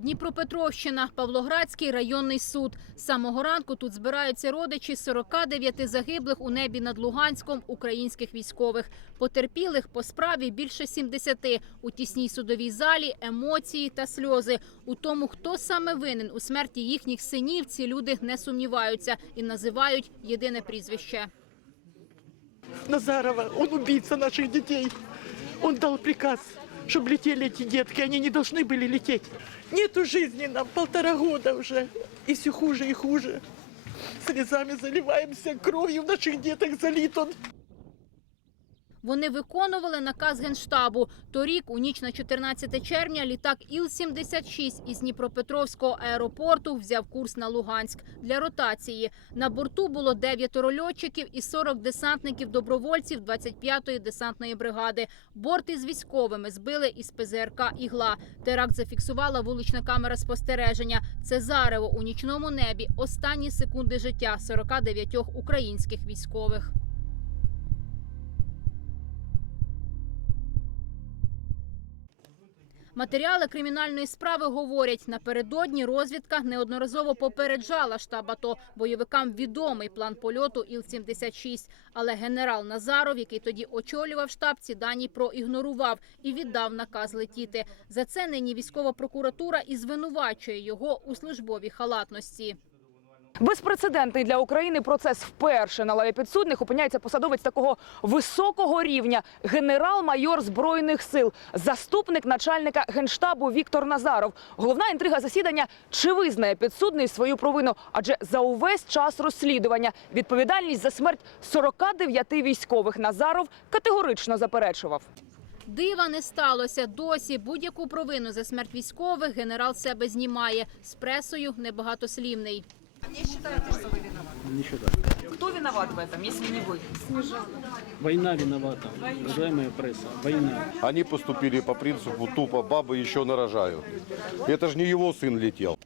Дніпропетровщина, Павлоградський районний суд. З самого ранку тут збираються родичі 49 загиблих у небі над Луганськом українських військових. Потерпілих по справі більше 70. У тісній судовій залі емоції та сльози. У тому, хто саме винен у смерті їхніх синів, ці люди не сумніваються і називають єдине прізвище. Назарова, он убийца наших детей. Он дал приказ, чтобы летели эти детки. Они не должны были лететь. Нету жизни нам полтора года уже. И все хуже и хуже. Слезами заливаемся, кровью наших деток залит он. Вони виконували наказ генштабу. Торік, у ніч на 14 червня, літак Іл-76 із Дніпропетровського аеропорту взяв курс на Луганськ для ротації. На борту було дев'ятеро льотчиків і 40 десантників-добровольців 25-ї десантної бригади. Борт із військовими збили із ПЗРК «Ігла». Теракт зафіксувала вулична камера спостереження. Це зарево у нічному небі. Останні секунди життя 49 українських військових. Матеріали кримінальної справи говорять, напередодні розвідка неодноразово попереджала штаб АТО. Бойовикам відомий план польоту Іл-76. Але генерал Назаров, який тоді очолював штаб, ці дані проігнорував і віддав наказ летіти. За це нині військова прокуратура і звинувачує його у службовій халатності. Безпрецедентний для України процес вперше на лаві підсудних опиняється посадовець такого високого рівня генерал-майор збройних сил, заступник начальника генштабу Віктор Назаров. Головна інтрига засідання чи визнає підсудний свою провину? Адже за увесь час розслідування відповідальність за смерть 49 військових Назаров категорично заперечував. Дива не сталося. Досі будь-яку провину за смерть військових генерал себе знімає. З пресою небагатослівний. Не считаю. Хто виноват в этом, якщо не ви? Война виновата, уважаемая пресса. Война. Они поступили по принципу тупо бабы еще нарожают. Это же не его сын летел.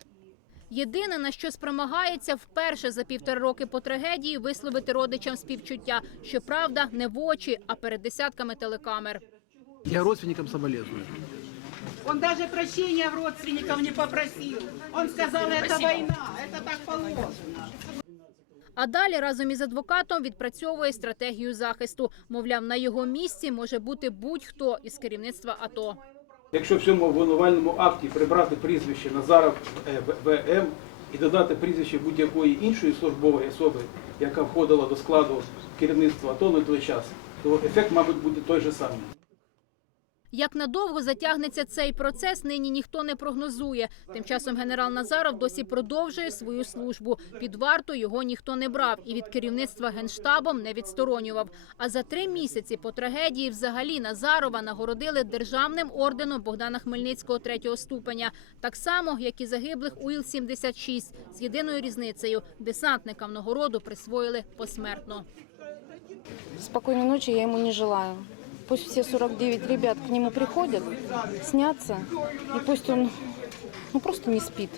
Єдине, на що спромагається вперше за півтора роки по трагедії висловити родичам співчуття. Щоправда, не в очі, а перед десятками телекамер. Я родственникам соболезную. Он даже прощения в родственников не попросил. Он сказал, это война, это так положено. А далі разом із адвокатом відпрацьовує стратегію захисту. Мовляв, на його місці може бути будь-хто із керівництва АТО. Якщо в цьому обвинувальному акті прибрати прізвище Назаров е, В- ВМ і додати прізвище будь-якої іншої службової особи, яка входила до складу керівництва АТО на той час, то ефект, мабуть, буде той же самий. Як надовго затягнеться цей процес, нині ніхто не прогнозує. Тим часом генерал Назаров досі продовжує свою службу. Під варту його ніхто не брав і від керівництва генштабом не відсторонював. А за три місяці по трагедії взагалі Назарова нагородили державним орденом Богдана Хмельницького третього ступеня, так само як і загиблих у Іл-76. З єдиною різницею десантникам нагороду присвоїли посмертно. Спокойной ночи я ему не желаю. Пусть все 49 ребят к нему приходят, снятся, и пусть он ну, просто не спит.